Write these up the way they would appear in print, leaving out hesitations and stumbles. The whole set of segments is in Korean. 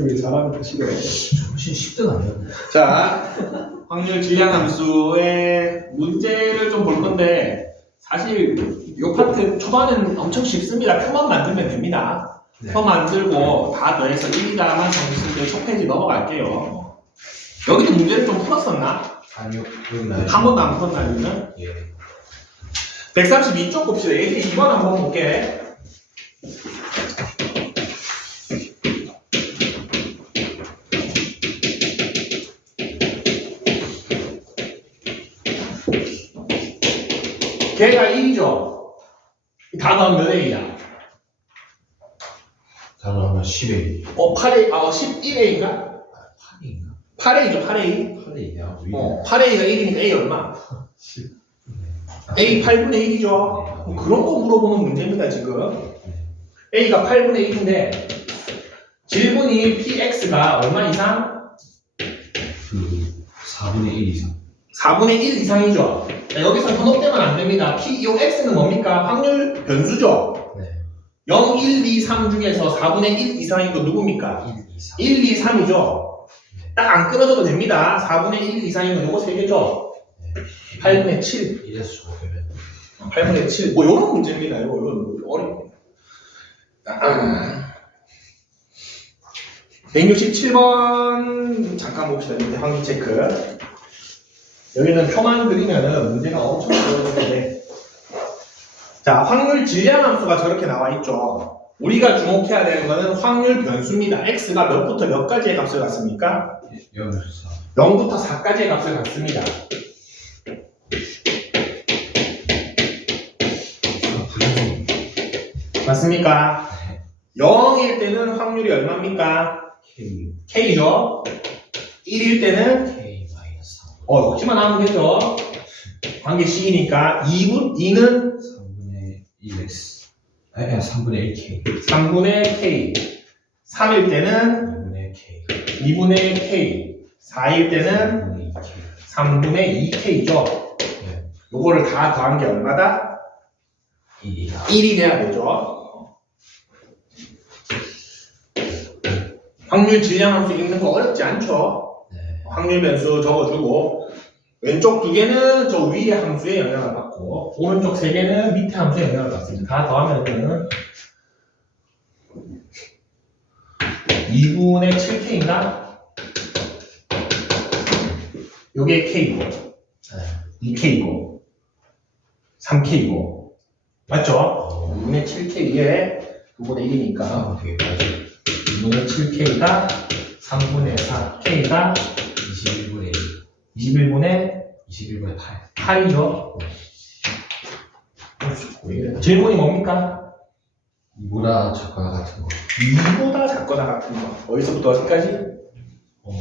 왜 잘하는 거 싫어해? 훨씬 10등 아니었네. 자, 확률 질량 함수의 문제를 좀 볼 건데 사실 이 파트 초반은 엄청 쉽습니다. 표만 만들면 됩니다. 네. 표 만들고 다 더해서 1이다만 정수인데 첫 페이지 넘어갈게요. 여기도 문제를 좀 풀었었나? 아니요. 기억나요? 한 번도 안 풀었나 여기는? 예. 132쪽 봅시다. 예제 2번 한번 볼게. 걔가 1이죠? 다 더하면 몇 A야? 다음은 10A. 11A인가? 8A인가? 8A죠, 8A. 8A냐? 8A가 1이니까 A 얼마? 10. A 8분의 1이죠. 그런 거 물어보는 문제입니다, 지금. A가 8분의 1인데, 질문이 PX가 얼마 이상? 그 4분의 1 이상. 4분의 1 이상이죠. 자, 여기서 현혹되면 안 됩니다. 이 X는 뭡니까? 확률 변수죠. 네. 0, 1, 2, 3 중에서 4분의 1 이상인 거 누굽니까? 1 이상. 1, 2, 3이죠. 딱 안 끊어져도 됩니다. 4분의 1 이상인 건 요거 3개죠. 네. 8분의 7. 1에서 적으면 8분의 7. 뭐 요런 문제입니다. 이거 어려워. 167번 잠깐 봅시다. 밑에 확률 체크. 여기는 표만 그리면은 문제가 엄청 어려운데. 자, 확률 질량 함수가 저렇게 나와 있죠. 우리가 주목해야 되는 거는 확률 변수입니다. x가 몇부터 몇 가지의 값을 갖습니까? 0에서 0부터 4까지의 값을 갖습니다. 4. 맞습니까? 0일 때는 확률이 얼마입니까? K. K죠. 1일 때는 K 마이너스 3. 여기만 하면 되죠. 관계 C이니까 2는 3분의 1x. 아니 3분의 1K. 3분의 K. 3일 때는 2분의 K. 2분의 K. 4일 때는 3분의 2K. 3분의 2K죠. 네. 요거를 다 더한 게 얼마다? 1이야. 1이 돼야 되죠. 확률 질량 함수 읽는 거 어렵지 않죠? 네. 확률 변수 적어주고 왼쪽 2개는 저 위의 함수에 영향을 받고 오른쪽 3개는 밑에 함수에 영향을 받습니다. 다 더하면은 2분의 7K인가? 요게 K고 네. 2K고 3K고 맞죠? 2분의 7K에 2분의 1이니까 아, 되게 맞아. 2분의 7K가 3분의 4 K가 21분의 1. 21분의 21분의 8. 8이죠. 질문이 뭡니까? 이보다 작거나 같은 거. 2보다 작거나 같은 거. 어디서부터 어디까지?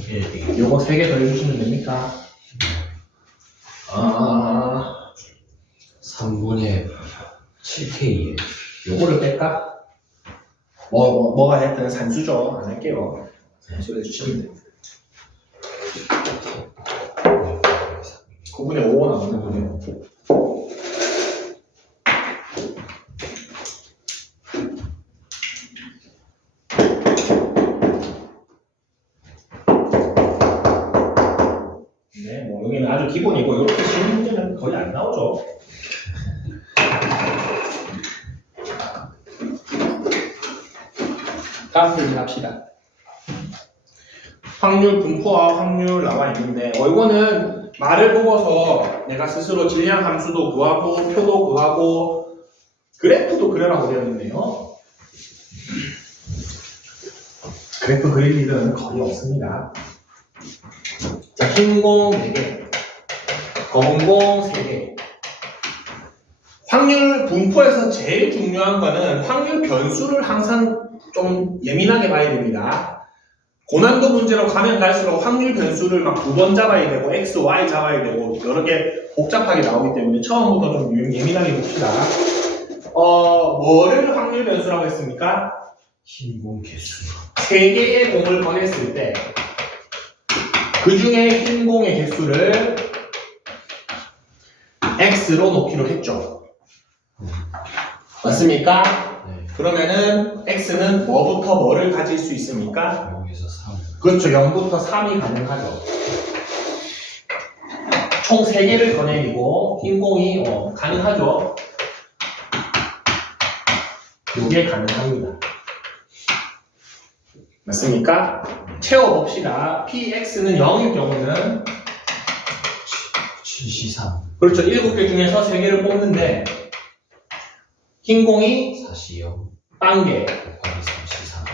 1. 요거 3개 더해주시면 됩니까? 3분의 7K에. 요거를 뺄까? 뭐가 됐든 산수죠. 안 할게요. 산수를 해주시면 돼요. 9분의 5 나오는 거네요. 네, 뭐 여기는 아주 기본이고 이렇게 쉬운 문제는 거의 안 나오죠. 다음 페이지 갑시다. 확률 분포와 확률 나와 있는데 이거는 말을 보고서 내가 스스로 질량 함수도 구하고 표도 구하고 그래프도 그려라고 되어 있네요. 그래프 그릴 일은 거의 없습니다. 자, 흰 공 4개, 검은 공 3개. 확률 분포에서 제일 중요한 거는 확률 변수를 항상 좀 예민하게 봐야 됩니다. 고난도 문제로 가면 갈수록 확률 변수를 막 2번 잡아야 되고 x, y 잡아야 되고 여러 개 복잡하게 나오기 때문에 처음부터 좀 예민하게 봅시다. 뭐를 확률 변수라고 했습니까? 흰공 개수. 3개의 공을 꺼냈을 때 그 중에 흰 공의 개수를 x로 놓기로 했죠. 맞습니까? 네. 그러면은 x는 뭐부터 뭐를 가질 수 있습니까? 여기서 3. 그렇죠. 0부터 3이 가능하죠. 총 3개를 더내고 흰 공이 가능하죠. 이게 가능합니다. 맞습니까? 채워봅시다. px는 0일 경우는 7C3. 그렇죠. 7개 중에서 3개를 뽑는데 흰 공이 4C0. 빵개, 곱하기 3C3.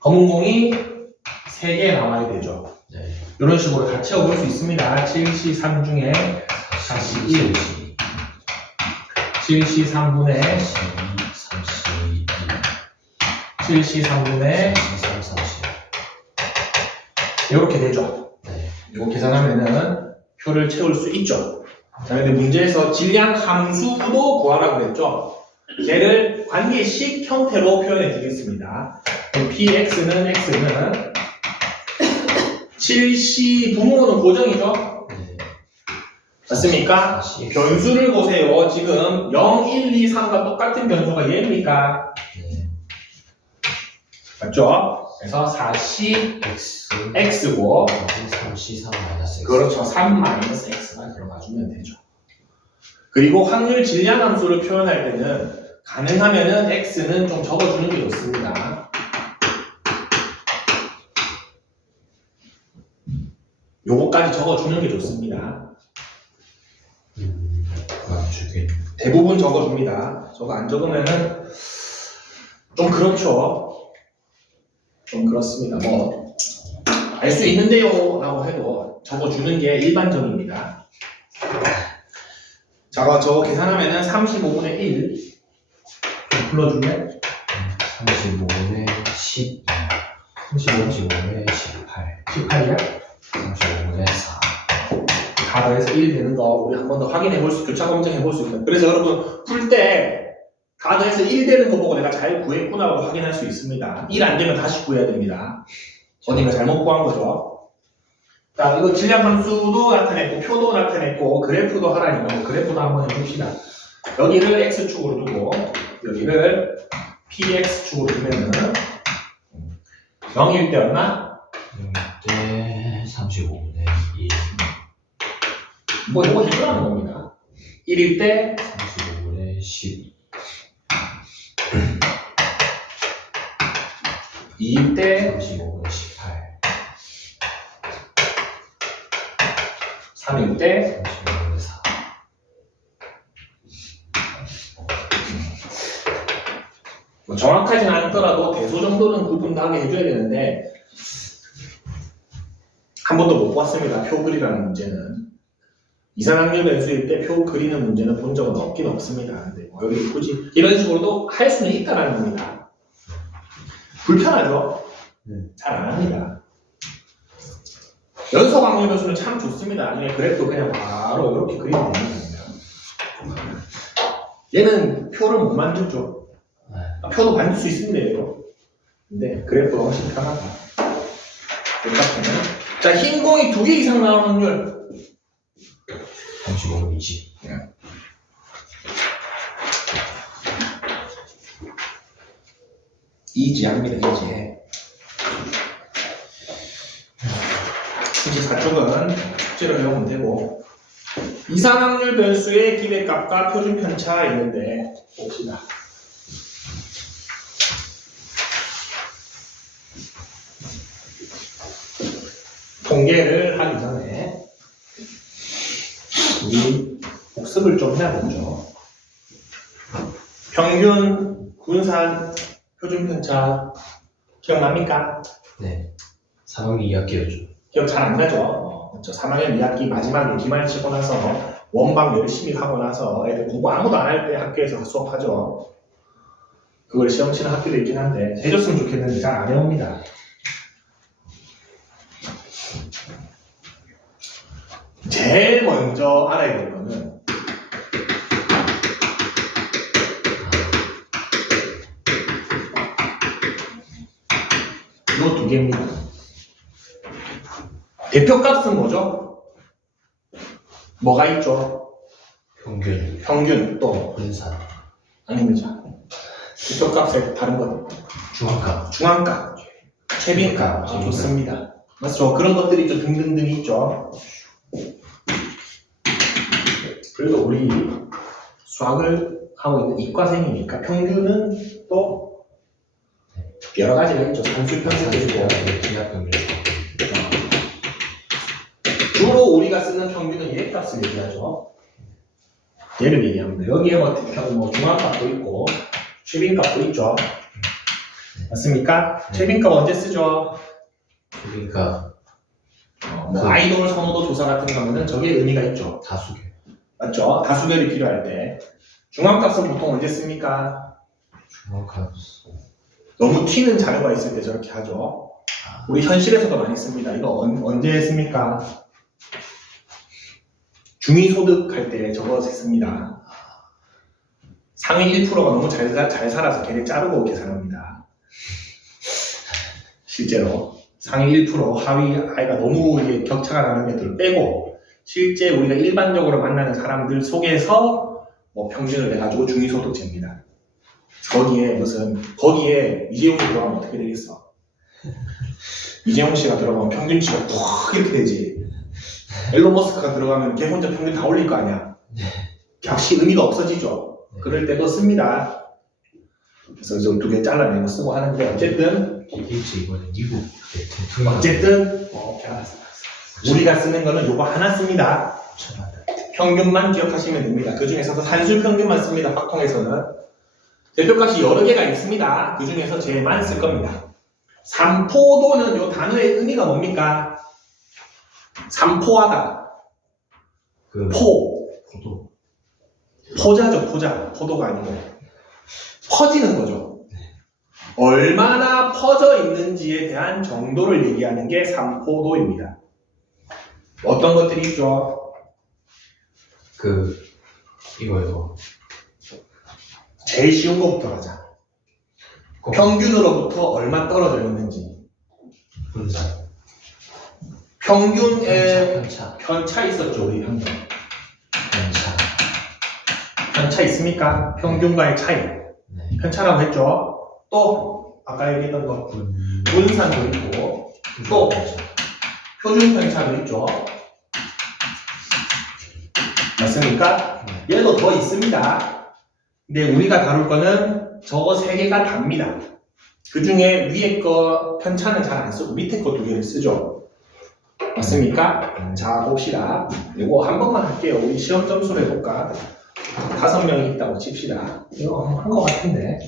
검은 공이 3개 나와야 되죠. 네. 이런 식으로 다 채워볼 수 있습니다. 7C3 중에 41, 7C3분의 32, 7C3분의 33, 30. 이렇게 되죠. 네. 이거 계산하면은 표를 채울 수 있죠. 자, 근데 문제에서 질량 함수도 구하라 그랬죠. 걔를 관계식 형태로 표현해 드리겠습니다. px는 7c 분모는 고정이죠. 네. 맞습니까? 4C. 변수를 보세요. 지금 0, 1, 2, 3과 똑같은 변수가 얘입니까? 네. 맞죠? 그래서 4c X. x고 3C3 마이너스 X. 그렇죠. 3-x가 들어가주면 되죠. 그리고 확률 질량 함수를 표현할 때는 가능하면은 x는 좀 적어주는 게 좋습니다. 요거까지 적어주는 게 좋습니다. 주긴. 대부분 적어줍니다. 저거 안 적으면은 좀 그렇죠. 좀 그렇습니다. 뭐 알 수 있는데요 라고 해도 적어주는 게 일반적입니다. 자, 저거 계산하면은 35분의 1 불러주면 35분의 12. 35분의 18. 18이야? 35분의 4. 다 더해서 1 되는 거 우리 한 번 더 확인해 볼 수, 교차 검증해 볼 수 있는. 그래서 여러분 풀 때 다 더해서 1 되는 거 보고 내가 잘 구했구나라고 확인할 수 있습니다. 1 안 되면 다시 구해야 됩니다. 어딘가 잘못 구한 거죠. 자, 이거 질량 함수도 나타냈고 표도 나타냈고 그래프도 하라니까 그래프도 한번 해봅시다. 여기를 x축으로 두고 여기를 px축으로 두면은 0일 때 얼마? 이때 35분의 1. 뭐 이거 해주라는 겁니다. 1일 때 35분의 10. 2일 때 35분의 18. 3일 때 35분의 4. 뭐 정확하진 않더라도 대소 정도는 구분하게 해줘야 되는데 한 번도 못 봤습니다. 표 그리라는 문제는. 이산확률 변수일 때 표 그리는 문제는 본 적은 없긴 없습니다. 근데 뭐 여기 굳이 이런 식으로도 할 수는 있다는 겁니다. 불편하죠? 잘 안 합니다. 연속 확률 변수는 참 좋습니다. 나중에 그래프 그냥 바로 이렇게 그리면 되는 겁니다. 얘는 표를 못 만들죠. 표도 만들 수 있습니다, 이거. 근데 그래프가 훨씬 편하다. 자, 흰 공이 2개 이상 나올 확률. 35분의 20. 이지합니다, 이지해. 24쪽은 숙제로 배우면 되고, 이산확률 변수의 기대값과 표준 편차가 있는데, 봅시다. 통계를 하기 전에, 우리 복습을 좀 해야겠죠. 평균, 분산, 표준 편차 기억납니까? 네. 3학년 2학기였죠. 기억 잘 안 나죠? 그렇죠. 3학년 2학기 마지막에 기말 치고 나서 원방 열심히 하고 나서 애들 공부 아무도 안 할 때 학교에서 수업하죠. 그걸 시험 치는 학교도 있긴 한데 해줬으면 좋겠는데 잘 안 해옵니다. 제일 먼저 알아야 될 거는 이 두 개입니다. 대표값은 뭐죠? 뭐가 있죠? 평균. 평균 또 분산. 아닙니다. 목표값에 다른 것. 중앙값. 중앙값, 최빈값. 좋습니다. 맞죠? 그런 것들이 좀 등등등 있죠. 그래도 우리 수학을 하고 있는 이과생이니까 평균은 또 여러 가지가 있죠. 산술 평균도 있고. 기하평균. 주로 우리가 쓰는 평균은 얘값을 얘기하죠. 얘를 얘기합니다. 여기에 뭐 중앙값도 있고 최빈값도 있죠. 맞습니까? 네. 최빈값 언제 쓰죠? 그러니까 뭐 아이돌 선호도 조사 같은 거 하면은 저게 의미가 있죠. 다수결. 맞죠? 다수결이 필요할 때. 중앙값은 보통 언제 씁니까? 중앙값. 너무 튀는 자료가 있을 때 저렇게 하죠. 우리 현실에서도 많이 씁니다. 이거 언제 씁니까? 중위소득 할 때 저거 씁니다. 상위 1%가 너무 잘 살아서 걔를 자르고 계산합니다. 실제로 상위 1% 하위 아이가 너무 이게 격차가 나는 애들을 빼고 실제 우리가 일반적으로 만나는 사람들 속에서 뭐 평균을 내가지고 중위소득 잽니다. 거기에 이재용이 들어가면 어떻게 되겠어? 이재용 씨가 들어가면 평균치가 확 이렇게 되지. 앨런 머스크가 들어가면 걔 혼자 평균 다 올릴 거 아니야. 역시 의미가 없어지죠. 그럴 때도 씁니다. 그래서 저 두 개 잘라내고 쓰고 하는데 어쨌든 비기치 이거는 미국 대통령. 어쨌든 알았어. 우리가 쓰는 거는 요거 하나 씁니다. 평균만 기억하시면 됩니다. 그 중에서도 산술 평균만 씁니다. 확통에서는 대표값이 여러 개가 있습니다. 그 중에서 제일만 쓸 겁니다. 삼포도는 요 단어의 의미가 뭡니까? 삼포하다. 그 포도. 포자죠, 포자. 포도가 아니고. 퍼지는 거죠. 얼마나 퍼져 있는지에 대한 정도를 얘기하는 게 삼포도입니다. 어떤 것들이 있죠? 이거요. 제일 쉬운 것부터 하자. 평균으로부터 얼마 떨어져 있는지. 분산. 평균의 편차. 편차 있었죠, 우리 방금. 편차. 편차 있습니까? 평균과의 차이. 네. 편차라고 했죠. 또 아까 얘기했던 거 분산도 있고 또 표준 편차도 있죠. 맞습니까? 얘도 더 있습니다. 근데 우리가 다룰 거는 저거 세 개가 답니다. 그 중에 위에 거 편차는 잘 안 쓰고 밑에 거 두 개를 쓰죠. 맞습니까? 자, 봅시다. 이거 한 번만 할게요. 우리 시험 점수를 해볼까? 5명이 있다고 칩시다. 이거 한 거 같은데.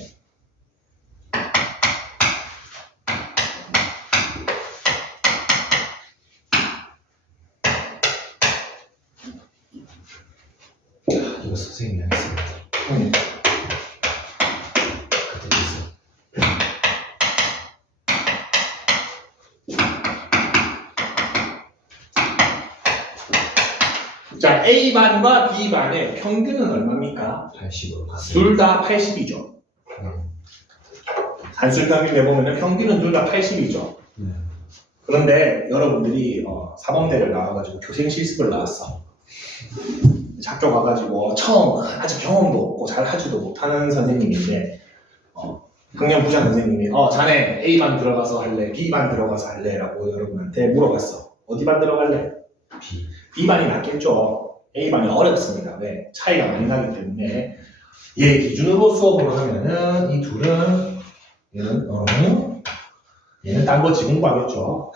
이거 선생님이 하겠습니다. 그때 있어. 자, A반과 B반의 평균은 얼마입니까? 80으로 갔어요. 둘 다 80이죠. 산술 평균 내보면 평균은 둘 다 80이죠. 그런데 여러분들이 사범대를 나와가지고 교생 실습을 나왔어. 학교 가가지고 처음 아직 경험도 없고 잘 하지도 못하는 선생님인데 학년 부장 선생님이 자네 A반 들어가서 할래? B반 들어가서 할래? 라고 여러분한테 물어봤어. 어디 반 들어갈래? B. B반이 낫겠죠. A반이 어렵습니다. 왜? 차이가 많이 나기 때문에 얘 기준으로 수업을 하면은 이 둘은 얘는 딴 거 지공부하겠죠.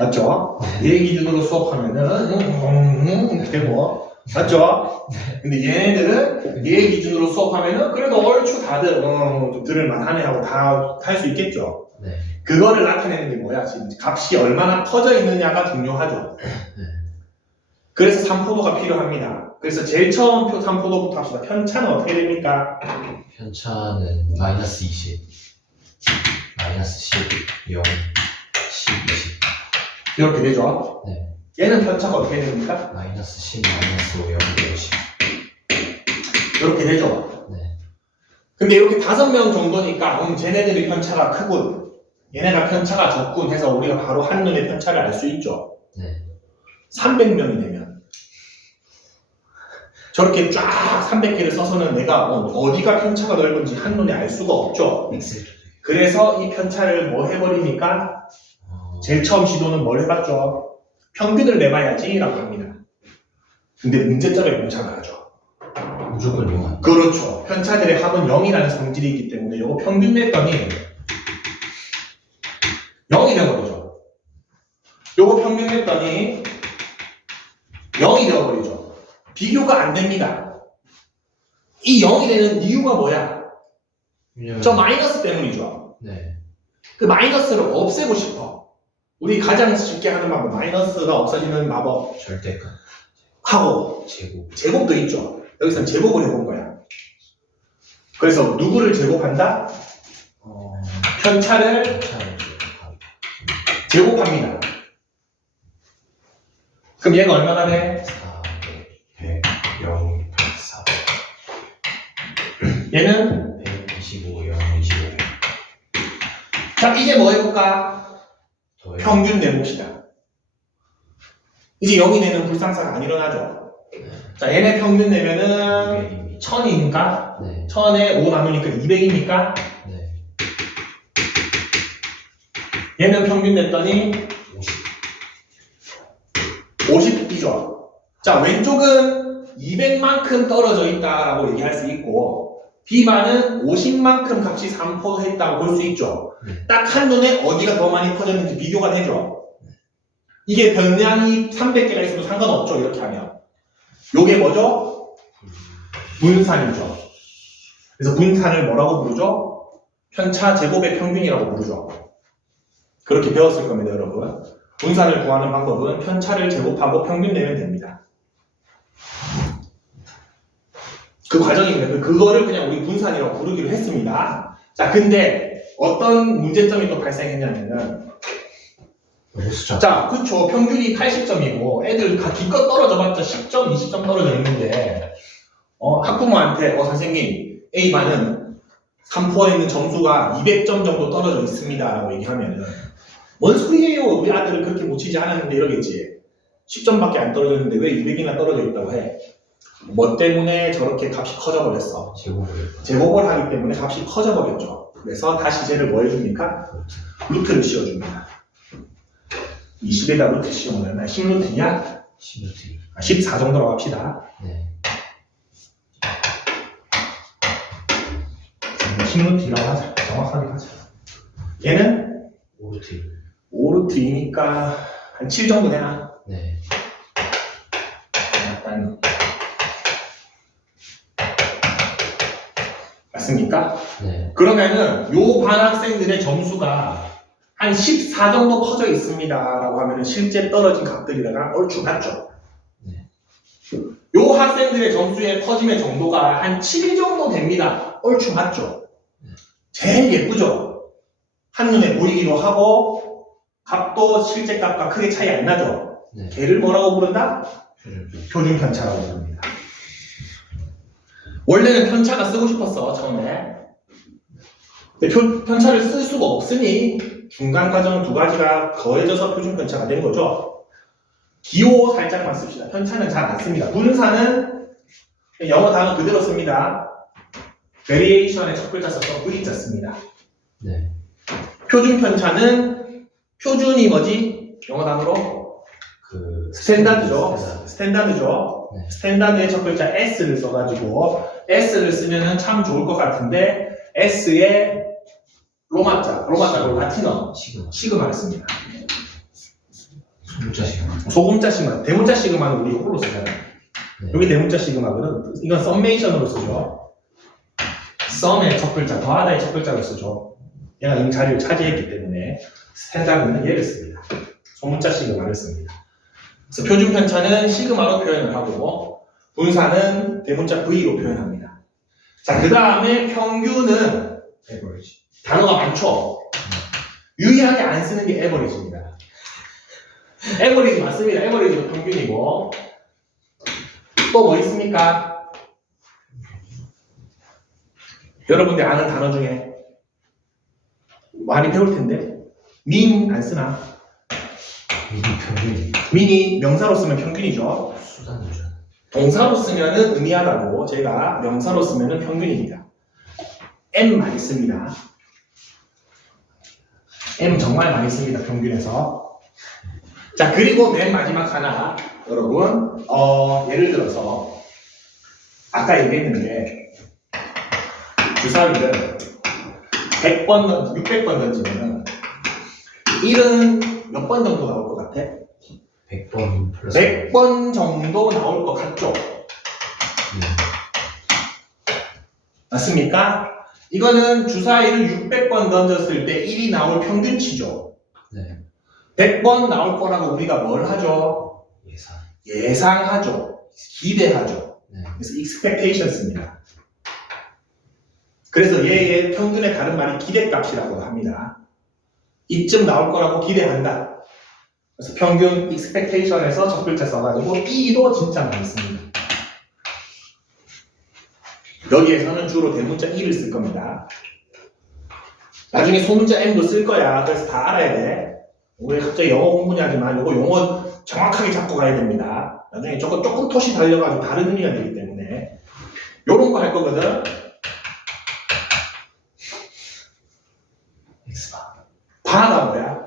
맞죠? 얘 기준으로 수업하면은 되고 맞죠? 근데 얘네들은 얘 기준으로 수업하면은 그래도 얼추 다들 좀 들을만 하네 하고 다 할 수 있겠죠. 네. 그거를 나타내는 게 뭐야? 지금 값이 얼마나 퍼져 있느냐가 중요하죠. 그래서 삼포도가 필요합니다. 그래서 제일 처음 삼포도부터 합시다. 편차는 어떻게 됩니까? 편차는 마이너스 20, 마이너스 10, 0, 10, 20. 이렇게 되죠. 네. 얘는 편차가 어떻게 됩니까? 마이너스 10, 마이너스 5, 0, 10. 이렇게 되죠. 네. 근데 이렇게 5명 정도니까 쟤네들이 편차가 크군, 얘네가 편차가 적군 해서 우리가 바로 한눈에 편차를 알 수 있죠. 네. 300명이 되면 저렇게 쫙 300개를 써서는 내가 어디가 편차가 넓은지 한눈에 알 수가 없죠. 엑셀. 그래서 이 편차를 뭐 해버리니까 제일 처음 시도는 뭘 해봤죠? 평균을 내봐야지 라고 합니다. 근데 문제점에 편차가 나죠. 무조건 영원. 그렇죠. 편차들의 합은 0이라는 성질이 있기 때문에 이거 평균 냈더니 0이 되어버리죠. 요거 평균 냈더니 0이 되어버리죠. 비교가 안 됩니다. 이 0이 되는 이유가 뭐야? 저 마이너스 때문이죠. 네. 그 마이너스를 없애고 싶어. 우리 가장 쉽게 하는 방법, 마이너스가 없어지는 마법 절대값. 하고 제곱. 제곱도 있죠. 여기서 제곱을 해본 거야. 그래서 누구를 제곱한다? 편차를 제곱합니다. 그럼 얘가 얼마나 돼? 100, 0, 104. 얘는 125, 0, 25. 자 이제 뭐 해볼까? 더해요. 평균 내봅시다. 이제 0이 되는 불상사가 안 일어나죠. 자 얘네 평균 내면은 200입니다. 1000이니까 네. 1000에 5 나누니까 200이니까 네. 얘는 평균 냈더니 50. 50이죠. 자 왼쪽은 200만큼 떨어져 있다라고 얘기할 수 있고 B반은 50만큼 값이 산포했다고 볼 수 있죠. 딱 한눈에 어디가 더 많이 퍼졌는지 비교가 되죠. 이게 변량이 300개가 있어도 상관없죠. 이렇게 하면 요게 뭐죠? 분산이죠. 그래서 분산을 뭐라고 부르죠? 편차 제곱의 평균이라고 부르죠. 그렇게 배웠을 겁니다, 여러분. 분산을 구하는 방법은 편차를 제곱하고 평균 내면 됩니다. 그 과정입니다. 그거를 그냥 우리 분산이라고 부르기로 했습니다. 자, 근데 어떤 문제점이 또 발생했냐면은 숫자. 자, 그쵸. 평균이 80점이고 애들 다 기껏 떨어져봤자 10점, 20점 떨어져 있는데 학부모한테 선생님 A반은 3포에 있는 점수가 200점 정도 떨어져 있습니다 라고 얘기하면은 뭔 소리예요? 우리 아들은 그렇게 못 치지 않았는데 이러겠지. 10점밖에 안 떨어졌는데 왜 200이나 떨어져 있다고 해? 뭐 때문에 저렇게 값이 커져버렸어? 제곱을. 제곱을 하기 때문에 값이 커져버렸죠. 그래서 다시 쟤를 뭐 해줍니까? 루트를 씌워줍니다. 20에다 루트 씌우면 10루트냐? 10루트. 14 정도라고 합시다. 네. 10루트라고 하자. 정확하게 하자. 얘는 5루트. 5루트이니까 한 7 정도 되나? 네. 약간 맞습니까? 네. 그러면은 요 반 학생들의 점수가 한 14 정도 퍼져 있습니다 라고 하면은 실제 떨어진 값들이랑 얼추 맞죠? 네. 요 학생들의 점수의 퍼짐의 정도가 한 7 정도 됩니다. 얼추 맞죠? 제일 예쁘죠? 한눈에 보이기도 하고 값도 실제 값과 크게 차이 안 나죠? 네. 걔를 뭐라고 부른다? 표준. 표준 편차라고 부릅니다. 원래는 편차가 쓰고 싶었어, 처음에. 근데 편차를 쓸 수가 없으니 중간 과정 두 가지가 더해져서 표준 편차가 된 거죠. 기호 살짝만 씁시다. 편차는 잘 안 씁니다. 분산은 영어 단어 그대로 씁니다. variation의 첫 글자 써서 V자 씁니다. 네. 표준 편차는 표준이 뭐지? 영어 단어로 스탠다드죠. 스탠다드죠. 네. 스탠다드의 첫 글자 S를 써가지고 S를 쓰면은 참 좋을 것 같은데 S의 로마자로 라틴어 시그마. 시그마를 씁니다. 소문자 시그마. 소금자 시그마, 대문자 시그마는 우리 홀로 쓰잖아요. 네. 여기 대문자 시그마거든. 이건 썸메이션으로 쓰죠. 썸의 첫 글자, 더하다의 첫 글자로 쓰죠. 얘가 이 자리를 차지했기 때문에 스탠다드는 얘를 씁니다. 소문자 시그마를 씁니다. 그래서 표준 편차는 시그마로 표현을 하고 분산은 대문자 V로 표현합니다. 자, 그 다음에 평균은 에버리지. 단어가 많죠? 유의하게 안 쓰는 게 에버리지입니다. 에버리지 맞습니다. 에버리지도 평균이고 또 뭐 있습니까? 여러분들 아는 단어 중에 많이 배울 텐데 민 안 쓰나? 미니 평균. 민이 명사로 쓰면 평균이죠. 수단 유전. 동사로 쓰면은 의미하다고, 제가 명사로 쓰면은 평균입니다. M 많이 씁니다. M 정말 많이 씁니다, 평균에서. 자, 그리고 맨 마지막 하나, 여러분, 예를 들어서, 아까 얘기했는데, 주사위를 100번, 600번 던지면 1은 몇 번 정도 나올 것 같아? 100번 플러스 100번 정도 나올 것 같죠? 맞습니까? 이거는 주사위를 600번 던졌을 때 1이 나올 평균치죠. 네. 100번 나올 거라고 우리가 뭘 하죠? 예상. 예상하죠. 기대하죠. 네. 그래서 expectations입니다. 그래서 얘의 평균의 다른 말이 기대값이라고 합니다. 이쯤 나올 거라고 기대한다. 그래서 평균 expectation에서 첫 글자 써가지고 E도 진짜 많이 씁니다. 여기에서는 주로 대문자 E를 쓸 겁니다. 나중에 소문자 M도 쓸 거야. 그래서 다 알아야 돼. 왜 갑자기 영어 공부냐지만 이거 용어 정확하게 잡고 가야 됩니다. 나중에 조금 토시 달려가지고 다른 의미가 되기 때문에 요런 거 할 거거든. X바. 바가 뭐야?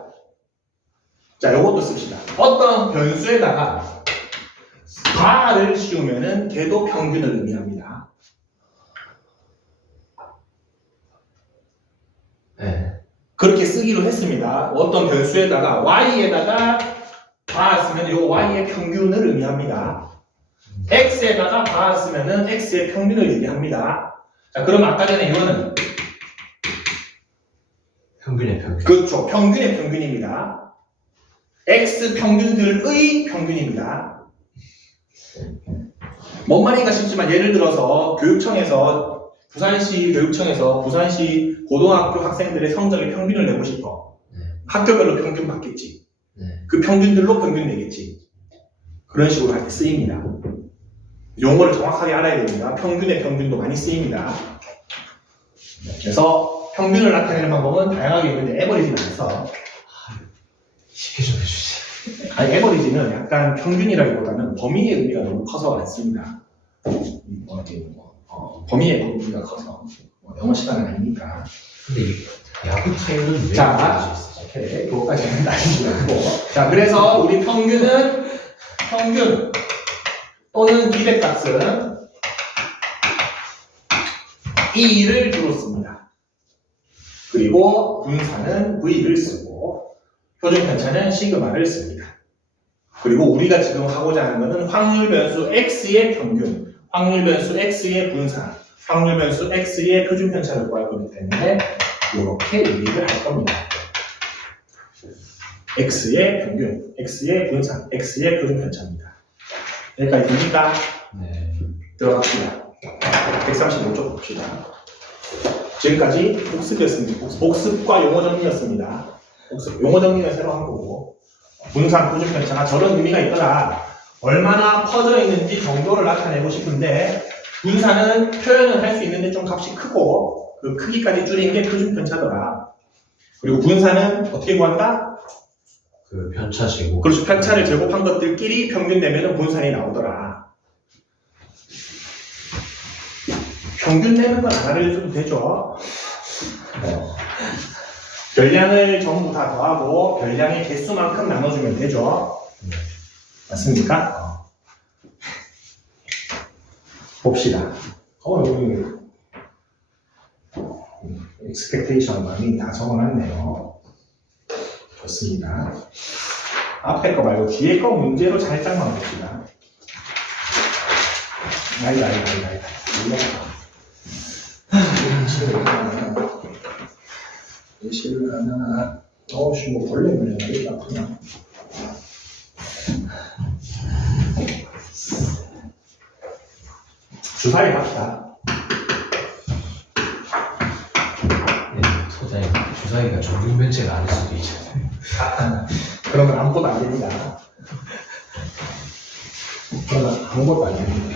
자, 요것도 씁시다. 어떤 변수에다가 바를 씌우면은 걔도 평균을 의미합니다. 네. 그렇게 쓰기로 했습니다. 어떤 변수에다가 y에다가 바 쓰면 요 y의 평균을 의미합니다. x에다가 바 쓰면은 x의 평균을 의미합니다. 자, 그럼 아까 전에 이거는 평균의 평균. 그렇죠. 평균의 평균입니다. x 평균들의 평균입니다. 뭔 말인가 싶지만 예를 들어서 교육청에서 부산시 고등학교 학생들의 성적의 평균을 내고 싶어. 네. 학교별로 평균 받겠지. 네. 그 평균들로 평균 내겠지. 그런 식으로 할 때 쓰입니다. 용어를 정확하게 알아야 됩니다. 평균의 평균도 많이 쓰입니다. 그래서 평균을 나타내는 방법은 다양하게 있는데 에버리지는 안 써. 쉽게 좀 해주세요. 아니, 에버리지는 약간 평균이라기보다는 범위의 의미가 너무 커서 안 씁니다. 범위의 의미가 커서 영어 시간은 아니니까. 근데 이 야구 타율은 왜 자, 그렇게 있어요? 오케이, 그거까지는 아니지 않고. 자, 그래서 우리 평균은 평균 또는 기대값은 E를 주로 씁니다. 그리고 분사는 V를 쓰고 표준편차는 시그마를 씁니다. 그리고 우리가 지금 하고자 하는 것은 확률 변수 X의 평균, 확률 변수 X의 분사, 확률 변수 X의 표준편차를 구할 거기 때문에 이렇게 얘기를 할 겁니다. X의 평균, X의 분사, X의 표준편차입니다. 여기까지 됩니까? 네. 들어갑시다. 135쪽 봅시다. 지금까지 복습이었습니다. 복습과 용어 정리였습니다. 복습, 용어 정리는 새로 한 거고, 분산, 표준편차가 저런 의미가 있더라. 얼마나 퍼져 있는지 정도를 나타내고 싶은데, 분산은 표현은 할 수 있는데 좀 값이 크고, 그 크기까지 줄인 게 표준편차더라. 그리고 분산은 어떻게 구한다? 그 편차 제곱. 그렇죠. 편차를 제곱한 것들끼리 평균 내면은 분산이 나오더라. 평균 내는 건 안 알려줘도 되죠. 별량을 전부 다 더하고 별량의 개수만큼 나눠주면 되죠. 맞습니까? 봅시다. 여기 expectation 많이 다 적어놨네요. 좋습니다. 앞에 거 말고 뒤에 거 문제로 살짝만 봅시다. 아니다. 예시를 하나. 뭐 벌레 물려나 이게 아프냐. 주사위 합시다. 네, 소장님 주사위가 정규 면체가 아닐 수도 있잖아요. 그러면 아무것도 안 됩니다. 그러면 아무것도 안 됩니다.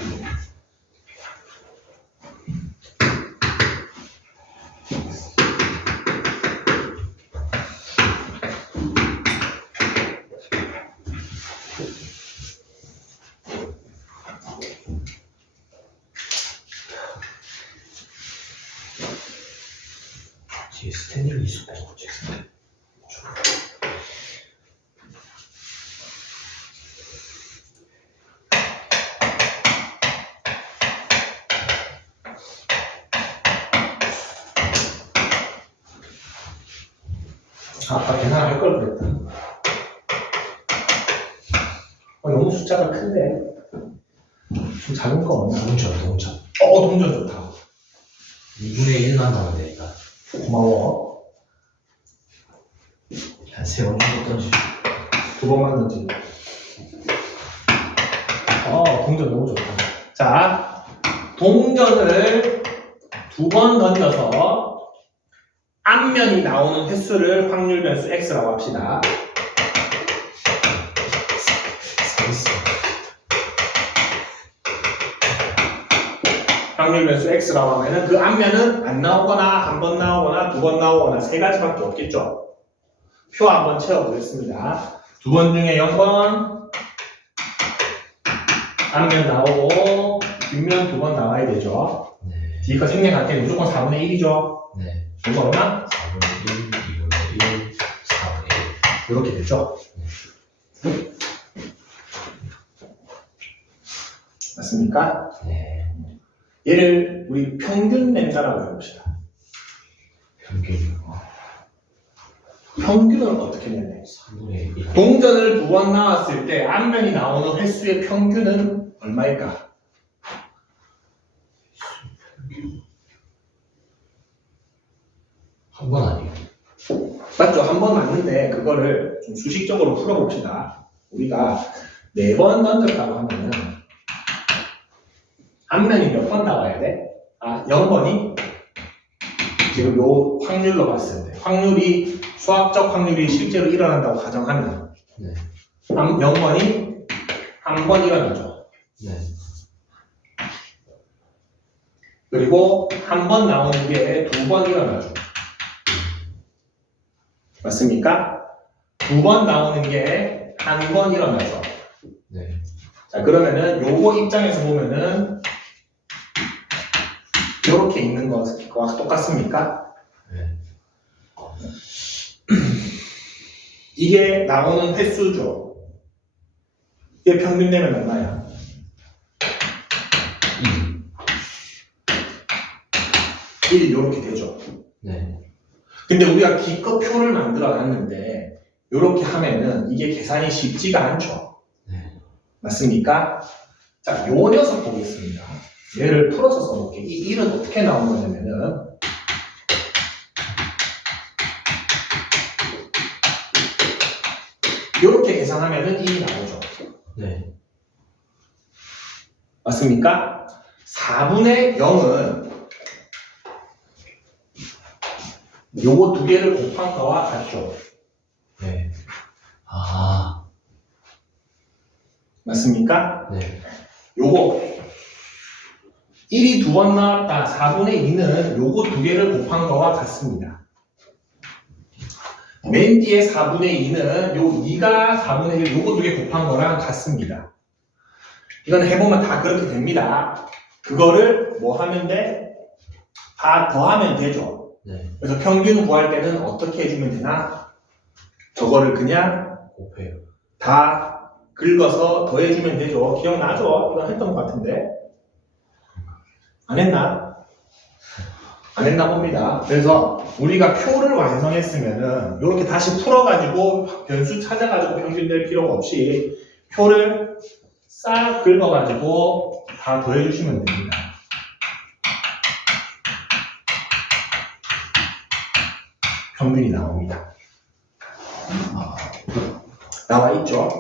뒤에 스탠딩이 있었던 거지. 아까 계산할 걸 그랬다. 너무 숫자가 큰데. 좀 작은 거 없나? 동전. 동전 좋다. 2분의 1만 하면 되니까. 고마워. 한 3번 정도 던지. 2번만 던지. 동전 너무 좋다. 자, 동전을 2번 던져서 앞면이 나오는 횟수를 확률 변수 x라고 합시다. 확률 변수 x라고 하면은 그 앞면은 안 나오거나 한 번 나오거나 2번 나오거나 3가지밖에 없겠죠. 표 한번 채워보겠습니다. 2번 중에 0번 앞면 나오고 뒷면 2번 나와야 되죠. 네. 뒤에 거 생략할 때 무조건 4분의 1이죠. 네. 이거 얼마? 4분의 1, 2분의 1, 4분의 1. 이렇게 됐죠. 맞습니까? 네. 얘를 우리 평균 낸다라고 해봅시다. 평균. 평균은 어떻게 내냐? 3분의 1. 동전을 2번 나왔을 때 앞면이 나오는 횟수의 평균은 얼마일까? 한 번 아니에요. 맞죠? 한 번 맞는데 그거를 좀 수식적으로 풀어봅시다. 우리가 4번 던졌다고 하면은 앞면이 몇 번 나와야 돼? 0번이 지금 요 확률로 봤을 때 확률이 수학적 확률이 실제로 일어난다고 가정하면 네. 0번이 한 번 일어나죠. 네. 그리고 한 번 나오는 게 2번 일어나죠. 맞습니까? 2번 나오는 게 한 번 일어나죠. 네. 자, 그러면은 요거 입장에서 보면은 요렇게 있는 것과 똑같습니까? 네. 이게 나오는 횟수죠. 이게 평균 되면 얼마야? 1 요렇게 되죠. 네. 근데 우리가 기껏 표를 만들어 놨는데 요렇게 하면은 이게 계산이 쉽지가 않죠. 네. 맞습니까? 자, 요 녀석 보겠습니다. 얘를 풀어서 써볼게요. 이 1은 어떻게 나온 거냐면은 요렇게 계산하면은 1이 나오죠. 네. 맞습니까? 4분의 0은 요거 두 개를 곱한 거와 같죠. 네. 아. 맞습니까? 네. 요거 1이 2번 나왔다. 4분의 2는 요거 두 개를 곱한 거와 같습니다. 맨 뒤에 4분의 2는 요 2가 4분의 1 요거 두 개 곱한 거랑 같습니다. 이건 해보면 다 그렇게 됩니다. 그거를 뭐 하면 돼? 다 더하면 되죠. 네. 그래서 평균 구할 때는 어떻게 해주면 되나? 저거를 그냥 곱해요. 다 긁어서 더해주면 되죠. 기억나죠? 이거 했던 것 같은데. 안 했나? 안 했나 봅니다. 그래서 우리가 표를 완성했으면은 이렇게 다시 풀어가지고 변수 찾아가지고 평균 낼 필요가 없이 표를 싹 긁어가지고 다 더해주시면 됩니다. 평균이 나옵니다. 나와 있죠?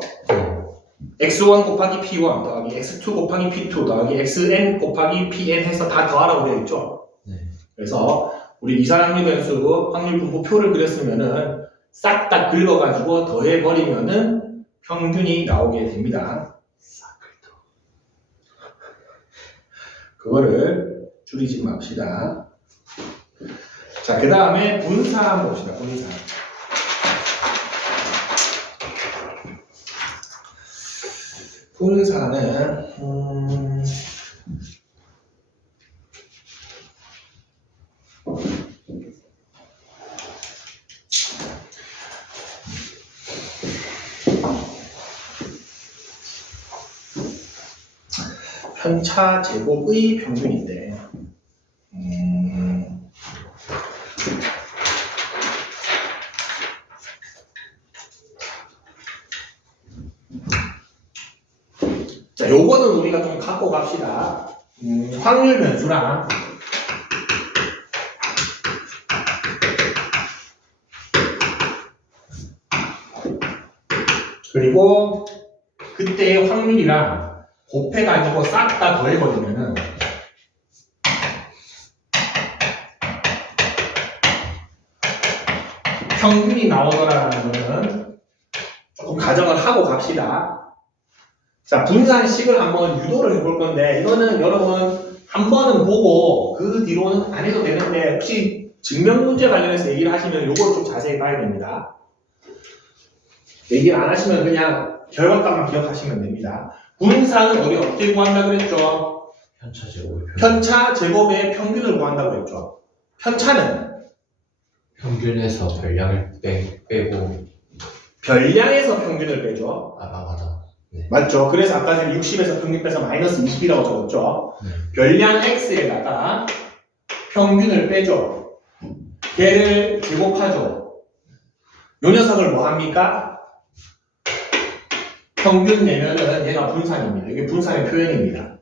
x1 곱하기 p1 더하기 x2 곱하기 p2 더하기 xn 곱하기 pn 해서 다 더하라고 되어 있죠? 네. 그래서 우리 이산확률 변수 확률 분포표를 그렸으면은 싹 다 긁어가지고 더해버리면은 평균이 나오게 됩니다. 그거를 줄이지 맙시다. 자, 그 다음에 분사 한번 봅시다. 분사. 분사는 편차 제곱의 평균인데 자, 요거는 우리가 좀 갖고 갑시다. 확률 변수랑 그리고 그때의 확률이랑 곱해가지고 싹 다 더해버리면은 평균이 나오더라라는 거는 조금 가정을 하고 갑시다. 자, 분산식을 한번 유도를 해볼 건데, 이거는 여러분 한 번은 보고 그 뒤로는 안 해도 되는데, 혹시 증명 문제 관련해서 얘기를 하시면 요걸 좀 자세히 봐야 됩니다. 얘기를 안 하시면 그냥 결과값만 기억하시면 됩니다. 분산은 우리 어떻게 구한다 그랬죠? 편차 제곱의 편차 제곱의 평균을 구한다고 했죠. 편차는 평균에서 별량을 빼고 별량에서 평균을 빼죠. 맞아. 네. 맞죠? 그래서 아까 전에 60에서 평균 빼서 마이너스 20이라고 적었죠. 네. 별량 x에다가 평균을 빼죠. 걔를 제곱하죠. 요 녀석을 뭐 합니까? 평균 내면은 얘가 분산입니다. 이게 분산의 표현입니다.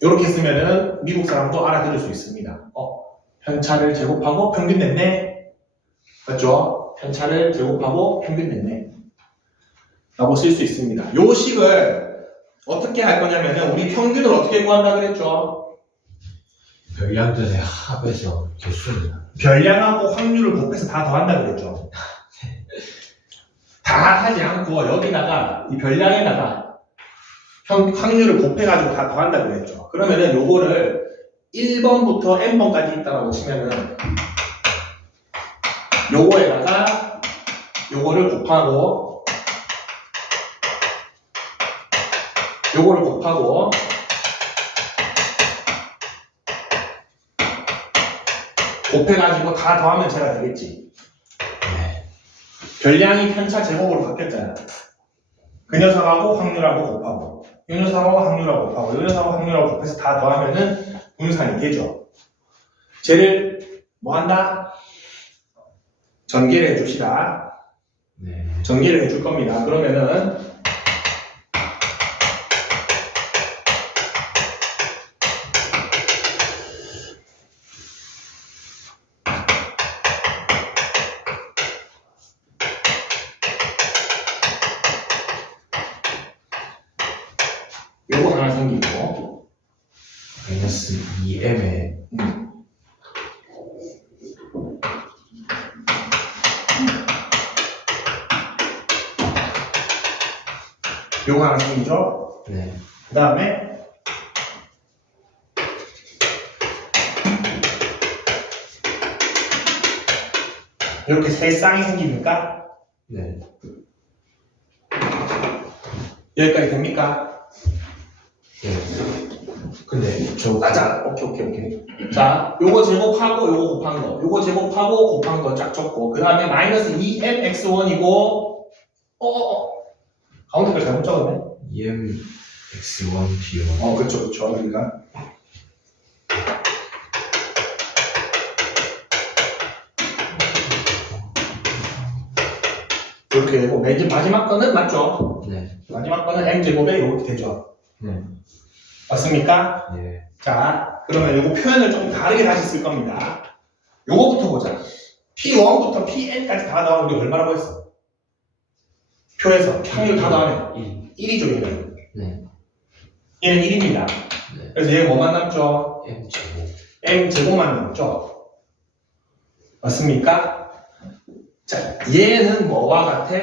이렇게 쓰면은 미국 사람도 알아들을 수 있습니다. 편차를 제곱하고 평균 냈네. 맞죠? 편차를 제곱하고 평균 냈네. 라고 쓸 수 있습니다. 요 식을 어떻게 할 거냐면은 우리 평균을 어떻게 구한다 그랬죠? 별량들의 합에서 개수입니다. 별량하고 확률을 곱해서 다 더한다 그랬죠? 다 하지 않고 여기다가 이 별량에다가 확률을 곱해가지고 다 더한다 그랬죠? 그러면은 요거를 1번부터 n번까지 있다라고 치면은 요거에다가 요거를 곱하고 요거를 곱하고 곱해가지고 다 더하면 제가 되겠지. 네. 별량이 편차 제곱으로 바뀌었잖아. 그 녀석하고 확률하고 곱하고 이 녀석하고 확률하고 곱하고 이 녀석하고 확률하고 곱해서 다 더하면은 분산이 되죠. 쟤를 뭐 한다? 전개를 해줍시다. 네. 전개를 해줄 겁니다. 그러면은 요거 하나 생기고 마이너스 2m에 요거 하나 생기죠? 네. 그 다음에 이렇게 세 쌍이 생깁니까? 네. 여기까지 됩니까? 네. 근데 저 맞아. 오케이. 자, 요거 제곱하고 요거 곱한 거, 요거 제곱하고 곱한 거 쫙 적고, 그 다음에 마이너스 2mx1이고, 가운데 걸 잘못 적었네. EM x1 b1 그쵸. 그러니까. 이렇게 되고, 맨 마지막 거는 맞죠? 네. 마지막 거는 m제곱에 이렇게 되죠. 네. 맞습니까? 네. 자, 그러면 요거 표현을 좀 다르게 다시 쓸 겁니다. 요거부터 보자. P1부터 Pn까지 다 더하면 우리 얼마라고 했어? 표에서 확률 다 더하면 1이죠, 얘는. 네. 얘는 1입니다. 네. 그래서 얘 뭐만 남죠? M 제곱. m제곱만 남죠? 맞습니까? 자, 얘는 뭐와 같아?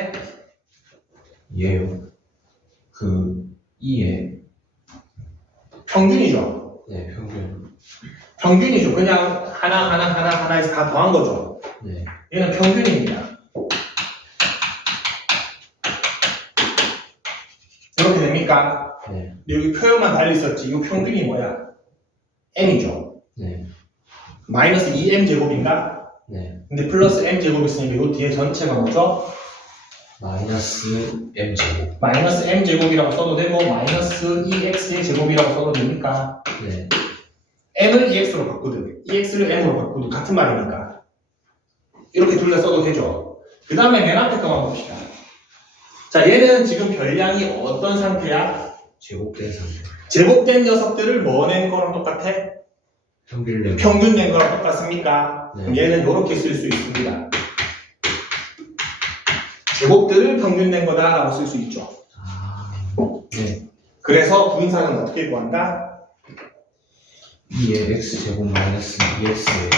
얘요. 그 2에 평균이죠. 네, 평균. 평균이죠. 그냥 하나에서 다 더한 거죠. 네. 얘는 평균입니다. 이렇게 됩니까? 네. 여기 표현만 달려 있었지. 이 평균이 뭐야? m이죠. 네. 마이너스 2m 제곱인가? 네. 근데 플러스 m 제곱 있으니까 이 뒤에 전체가 뭐죠? 마이너스 m제곱. 마이너스 m제곱이라고 써도 되고 마이너스 2x의 제곱이라고 써도 됩니까? 네. m을 2x로 바꾸든 2x를 m으로 바꾸든 같은 말이니까 이렇게 둘 다 써도 되죠. 그 다음에 맨 앞에 거만 봅시다. 자, 얘는 지금 별량이 어떤 상태야? 제곱된 상태. 제곱된 녀석들을 뭐 낸 거랑 똑같아? 평균 낸 거. 평균 낸 거랑 똑같습니까? 네. 그럼 얘는 이렇게 쓸 수 있습니다. 제곱들을 평균 낸 거다라고 쓸 수 있죠. 아, 네. 그래서 분산은 어떻게 구한다? 2의 x제곱 마이너스 2x의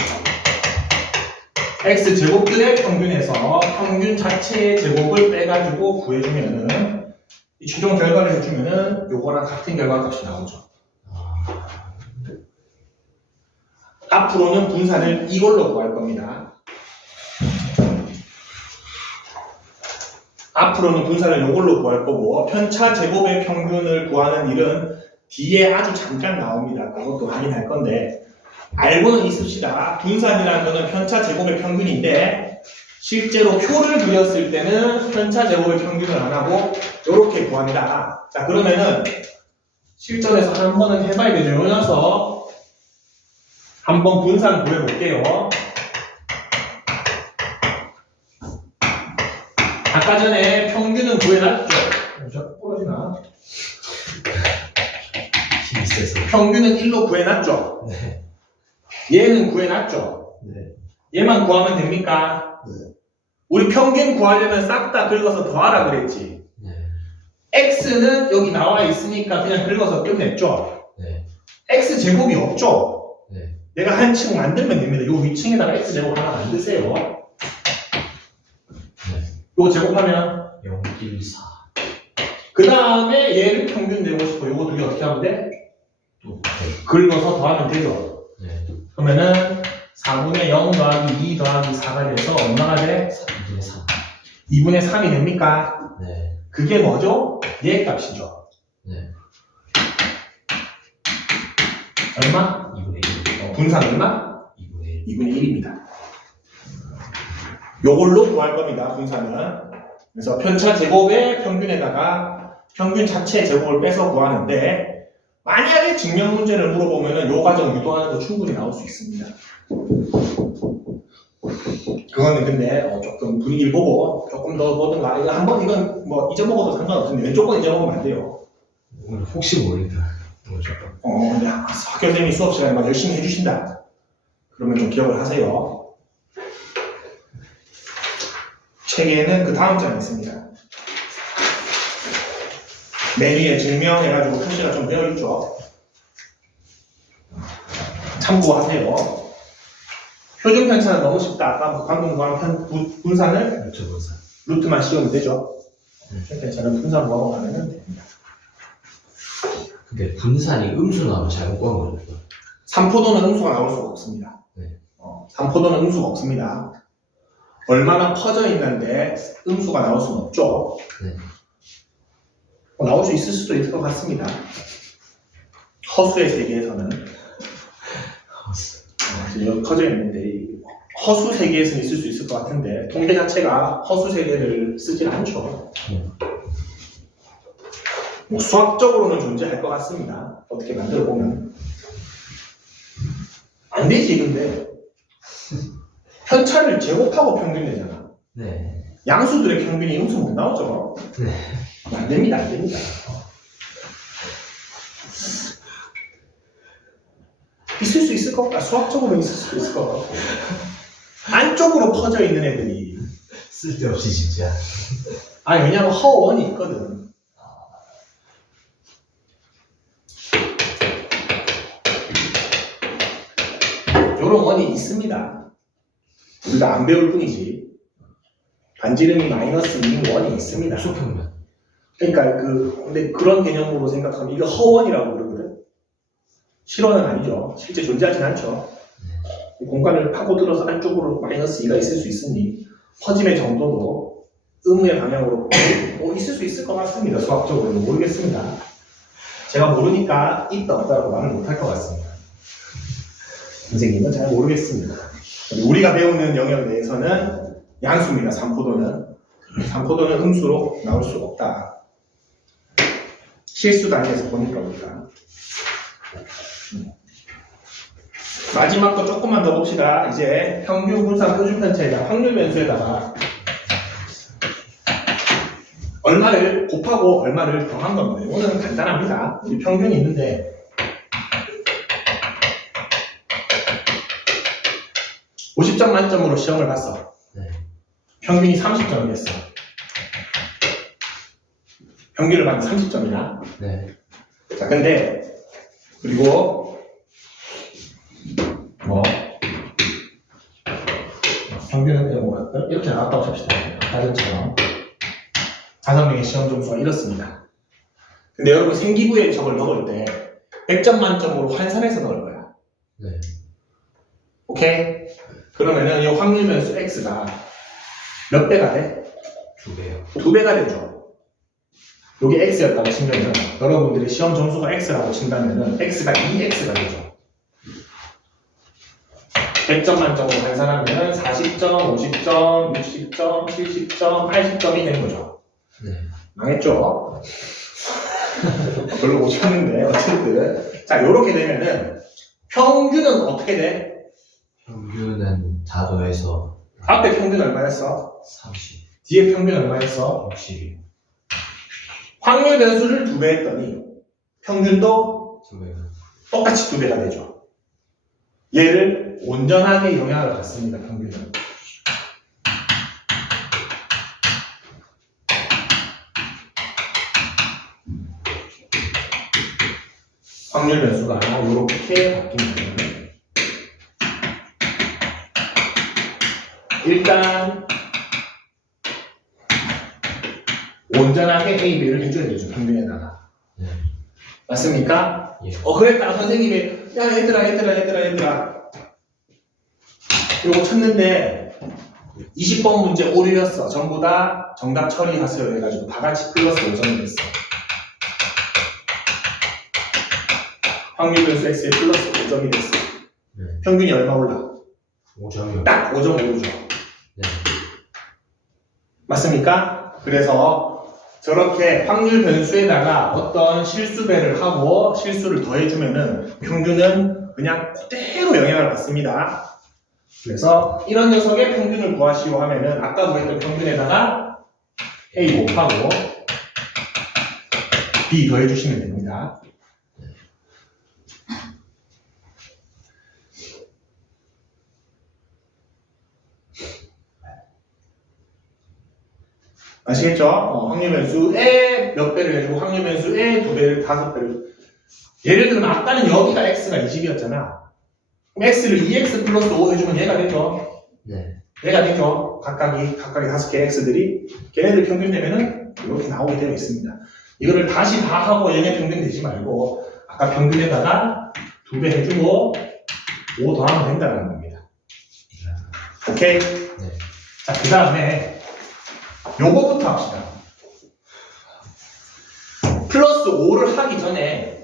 x 제곱들의 평균에서 평균 자체의 제곱을 빼가지고 구해주면은 이 최종 결과를 해주면은 요거랑 같은 결과값이 나오죠. 앞으로는 분산을 이걸로 구할 겁니다. 앞으로는 분산을 이걸로 구할 거고 편차 제곱의 평균을 구하는 일은 뒤에 아주 잠깐 나옵니다. 그것도 확인할 건데 알고는 있읍시다. 분산이라는 거는 편차 제곱의 평균인데 실제로 표를 그렸을 때는 편차 제곱의 평균을 안 하고 이렇게 구한다. 자, 그러면은 실전에서 한 번은 해봐야 되죠. 그래서 한번 분산 구해볼게요. 아까 전에 평균은 구해놨죠? 자꾸 부러지나? 힘이 세서. 평균은 1로 구해놨죠? 네. 얘는 구해놨죠? 네. 얘만 구하면 됩니까? 네. 우리 평균 구하려면 싹 다 긁어서 더하라 그랬지. 네. x는 여기 나와 있으니까 그냥 긁어서 끝냈죠? 네. x 제곱이 없죠? 네. 내가 한 층 만들면 됩니다. 요 위층에다가 x 제곱 하나 만드세요. 요거 제곱하면 0, 1, 4. 그 다음에 얘를 평균 내고 싶어. 요거 두 개 어떻게 하면 돼? 또 긁어서 더하면 되죠. 네. 그러면은 4분의 0 더하기 2 더하기 4가 돼서 얼마가 돼? 2분의 3. 2분의 3이 됩니까? 네. 그게 뭐죠? 얘 값이죠. 네. 얼마? 2분의 1. 분산 얼마? 2분의 1. 2분의 1입니다. 요걸로 구할 겁니다. 분산은. 그래서 편차 제곱의 평균에다가 평균 자체의 제곱을 빼서 구하는데 만약에 증명 문제를 물어보면은 요 과정 유도하는 거 충분히 나올 수 있습니다. 그거는 근데 조금 분위기를 보고 조금 더 보든가 이거 한번 이건 뭐 잊어먹어도 상관없는데 왼쪽 건 잊어먹으면 안 돼요. 오늘 혹시 모르니까 뭐죠? 근데 학교 선생님이 수업 시간에 막 열심히 해주신다. 그러면 좀 기억을 하세요. 책에는 그 다음 장이 있습니다. 맨 위에 증명해가지고 표시가 좀 되어있죠. 참고하세요. 표준 편차는 너무 쉽다. 아까 방금 구한 분산을 루트 분산. 루트만 씌우면 되죠. 표준 편차는 분산 구하고 하면 됩니다. 근데 분산이 음수 나오면 잘못 구한 거죠. 3포도는 음수가 나올 수가 없습니다. 네. 3포도는 음수가 없습니다. 얼마나 퍼져 있는데 음수가 나올 수는 없죠. 네. 나올 수 있을 수도 있을 것 같습니다. 허수의 세계에서는 여기 퍼져 있는데 허수 세계에서는 있을 수 있을 것 같은데 통계 자체가 허수 세계를 쓰진 않죠. 뭐 수학적으로는 존재할 것 같습니다. 어떻게 만들어 보면 안 되지. 근데 편차를 제곱하고 평균 내잖아. 네. 양수들의 평균이 음수 못 나오죠. 네. 안 됩니다, 안 됩니다. 있을 수 있을 것 같아. 수학적으로 있을 수도 있을 것 같고. 안쪽으로 퍼져 있는 애들이. 쓸데없이 진짜. 아니, 왜냐면 허원이 있거든. 요런 원이 있습니다. 우리가 안 배울 뿐이지. 반지름이 마이너스 2인 원이 있습니다. 수평면. 그러니까 근데 그런 개념으로 생각하면 이거 허원이라고 그러거든. 실원은 아니죠. 실제 존재하진 않죠. 공간을 파고들어서 안쪽으로 마이너스 2가 있을 수 있으니 퍼짐의 정도도 의무의 방향으로 있을 수 있을 것 같습니다. 수학적으로는 모르겠습니다. 제가 모르니까 있다 없다라고 말을 못할 것 같습니다. 선생님은 잘 모르겠습니다. 우리가 배우는 영역 내에서는 양수입니다. 3포도는. 3포도는 음수로 나올 수가 없다. 실수 단계에서 보니까 우리가. 마지막 거 조금만 더 봅시다. 이제 평균 분산 표준 편차에다가 확률 변수에다가 얼마를 곱하고 얼마를 더한 겁니다. 이거는 간단합니다. 우리 평균이 있는데 (50점) 만점으로 시험을 봤어. 네. 평균이 30점이 됐어. 평균을 받으면 30점이나. 네. 자, 근데 그리고 뭐 평균은 뭐 이렇게 나왔다고 칩시다. 다른처럼 5명의 시험 점수가 이렇습니다. 근데 여러분 생기부에 저걸 넣을 때 100점 만점으로 환산해서 넣을 거야. 네. 오케이? 그러면은 이 확률 변수 x가 몇 배가 돼? 2배요. 2배가 되죠. 여기 x였다고 치면은 여러분들이 시험 점수가 x라고 친다면은 x가 2x가 되죠. 100점 만점으로 환산하면은 40점, 50점, 60점, 70점, 80점이 되는 거죠. 네. 망했죠? 별로 못 찾는데 어쨌든 자 요렇게 되면은 평균은 어떻게 돼? 평균은 4도에서 앞에 평균 얼마였어? 30, 뒤에 평균 얼마였어? 60, 확률 변수를 2배 했더니 평균도 2배가. 똑같이 2배가 되죠. 얘를 온전하게 영향을 받습니다. 평균은. 확률 변수가 이렇게 바뀝니다. 일단 온전하게 A, B를 해줘야 되죠. 평균에다가. 네. 맞습니까? 예. 그랬다가 선생님이 야 얘들아 이거 쳤는데 20번 문제 오류였어. 전부 다 정답 처리하세요 해가지고 다 같이 플러스 5점이 됐어. 확률 변수 X에 플러스 5점이 됐어. 네. 평균이 얼마 올라? 5점이요. 딱 5점 오르죠. 네. 맞습니까? 그래서 저렇게 확률 변수에다가 어떤 실수배를 하고 실수를 더해주면은 평균은 그냥 그대로 영향을 받습니다. 그래서 이런 녀석의 평균을 구하시오 하면은 아까 구했던 평균에다가 A 곱하고 B 더해주시면 됩니다. 아시겠죠? 확률 변수에 몇 배를 해주고 확률 변수에 2배를 5배를 예를 들면 아까는 여기가 x가 20이었잖아. 그럼 x를 2x 플러스 5 해주면 얘가 되죠? 네. 얘가 되죠? 각각이 5개 x들이 걔네들 평균 되면은 이렇게 나오게 되어 있습니다. 이거를 다시 다 하고 얘네 평균 되지 말고 아까 평균에다가 2배 해주고 5 더하면 된다는 겁니다. 오케이? 네. 자, 그 다음에 요거부터 합시다. 플러스 5를 하기 전에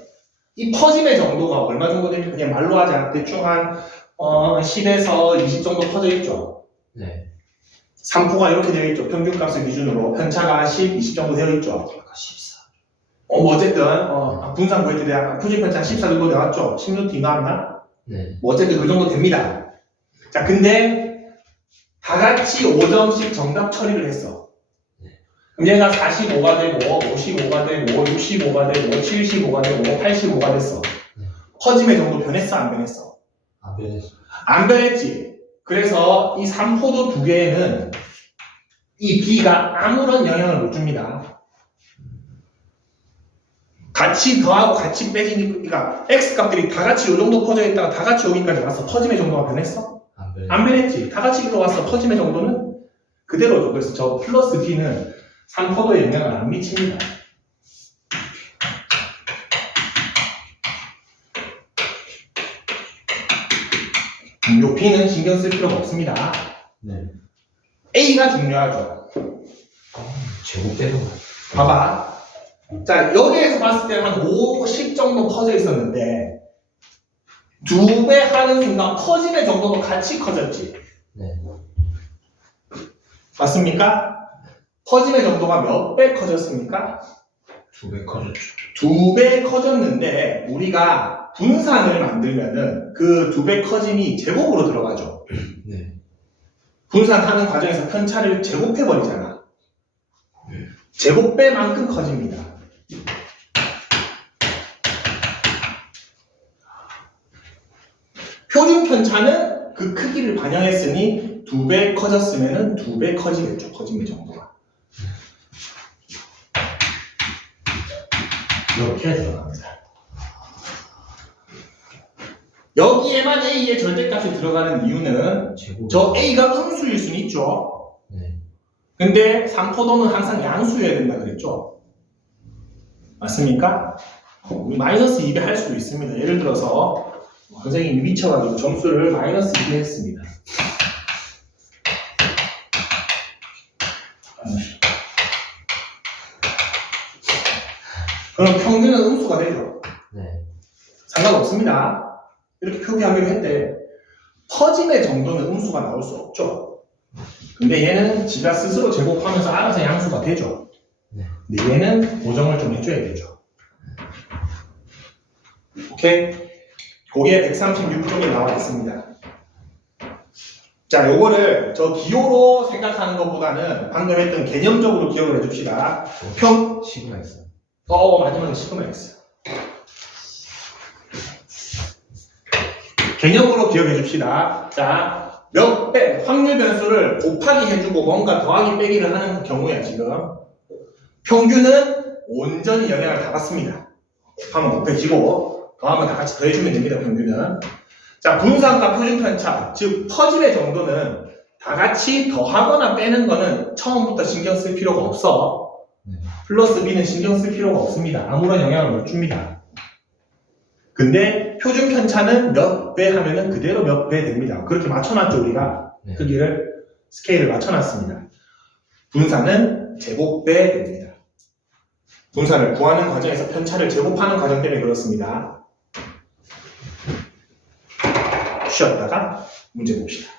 이 퍼짐의 정도가 얼마 정도 되면 그냥 말로 하자. 대충 한 10에서 20 정도 퍼져 있죠. 네. 3포가 이렇게 되어 있죠. 평균값을 기준으로 편차가 10, 20 정도 되어 있죠. 아까 14. 뭐 어쨌든 분산 구할 때 대한 표준 편차 14 정도 나왔죠. 10루트 나왔나? 네. 뭐 어쨌든 그 정도 됩니다. 자, 근데 다 같이 5점씩 정답 처리를 했어. 그럼 얘가 45가 되고 55가 되고 65가 되고 75가 되고 85가 됐어. 퍼짐의 정도 변했어? 안 변했어? 안 변했어. 안 변했지. 그래서 이 3포도 2개에는 이 B가 아무런 영향을 못 줍니다. 같이 더하고 같이 빼지니까 X 값들이 다 같이 이 정도 퍼져 있다가 다 같이 여기까지 왔어. 퍼짐의 정도가 변했어? 안 변했어. 안 변했지. 다 같이 일로 왔어. 퍼짐의 정도는 그대로죠. 그래서 저 플러스 B는 3포도에 영향을 안 미칩니다. 요 B는 신경 쓸 필요가 없습니다. 네. A가 중요하죠. 제곱대로. 봐봐. 자, 여기에서 봤을 때 한 50 정도 퍼져 있었는데 2배 하는 순간 퍼짐의 정도도 같이 커졌지. 네. 맞습니까? 퍼짐의 정도가 몇 배 커졌습니까? 2배 커졌죠. 2배 커졌는데 우리가 분산을 만들면은 그 2배 커짐이 제곱으로 들어가죠. 네. 분산하는 과정에서 편차를 제곱해버리잖아. 제곱배만큼 커집니다. 표준 편차는 그 크기를 반영했으니 2배 커졌으면은 2배 커지겠죠. 커짐의 정도가. 이렇게 들어갑니다. 여기에만 A의 절대값이 들어가는 이유는 제곱. 저 A가 음수일 수는 있죠. 네. 근데 3포도는 항상 양수여야 된다 그랬죠. 맞습니까? 우리 마이너스 2배 할 수도 있습니다. 예를 들어서 선생님이 미쳐가지고 점수를 마이너스 2배 했습니다. 그럼 평균은 음수가 되죠. 네. 상관없습니다. 이렇게 표기하기로 했는데 퍼짐의 정도는 음수가 나올 수 없죠. 근데 얘는 지가 스스로 제곱하면서 알아서 양수가 되죠. 네. 근데 얘는 고정을 좀 해줘야 되죠. 오케이? 그게 136쪽에 나와 있습니다. 자, 요거를 저 기호로 생각하는 것보다는 방금 했던 개념적으로 기억을 해줍시다. 시그마 있어요. 마지막에 시그마 X. 개념으로 기억해 줍시다. 자, 몇 배, 확률 변수를 곱하기 해주고 뭔가 더하기 빼기를 하는 경우야, 지금. 평균은 온전히 영향을 다 받습니다. 곱하면 곱해지고, 더하면 다 같이 더해주면 됩니다, 평균은. 자, 분산과 표준편차, 즉, 퍼짐의 정도는 다 같이 더하거나 빼는 거는 처음부터 신경 쓸 필요가 없어. 네. 플러스 B는 신경 쓸 필요가 없습니다. 아무런 영향을 못 줍니다. 근데 표준 편차는 몇 배 하면은 그대로 몇 배 됩니다. 그렇게 맞춰놨죠, 우리가. 네. 크기를, 스케일을 맞춰놨습니다. 분산은 제곱배 됩니다. 분산을 구하는 과정에서 편차를 제곱하는 과정 때문에 그렇습니다. 쉬었다가 문제 봅시다.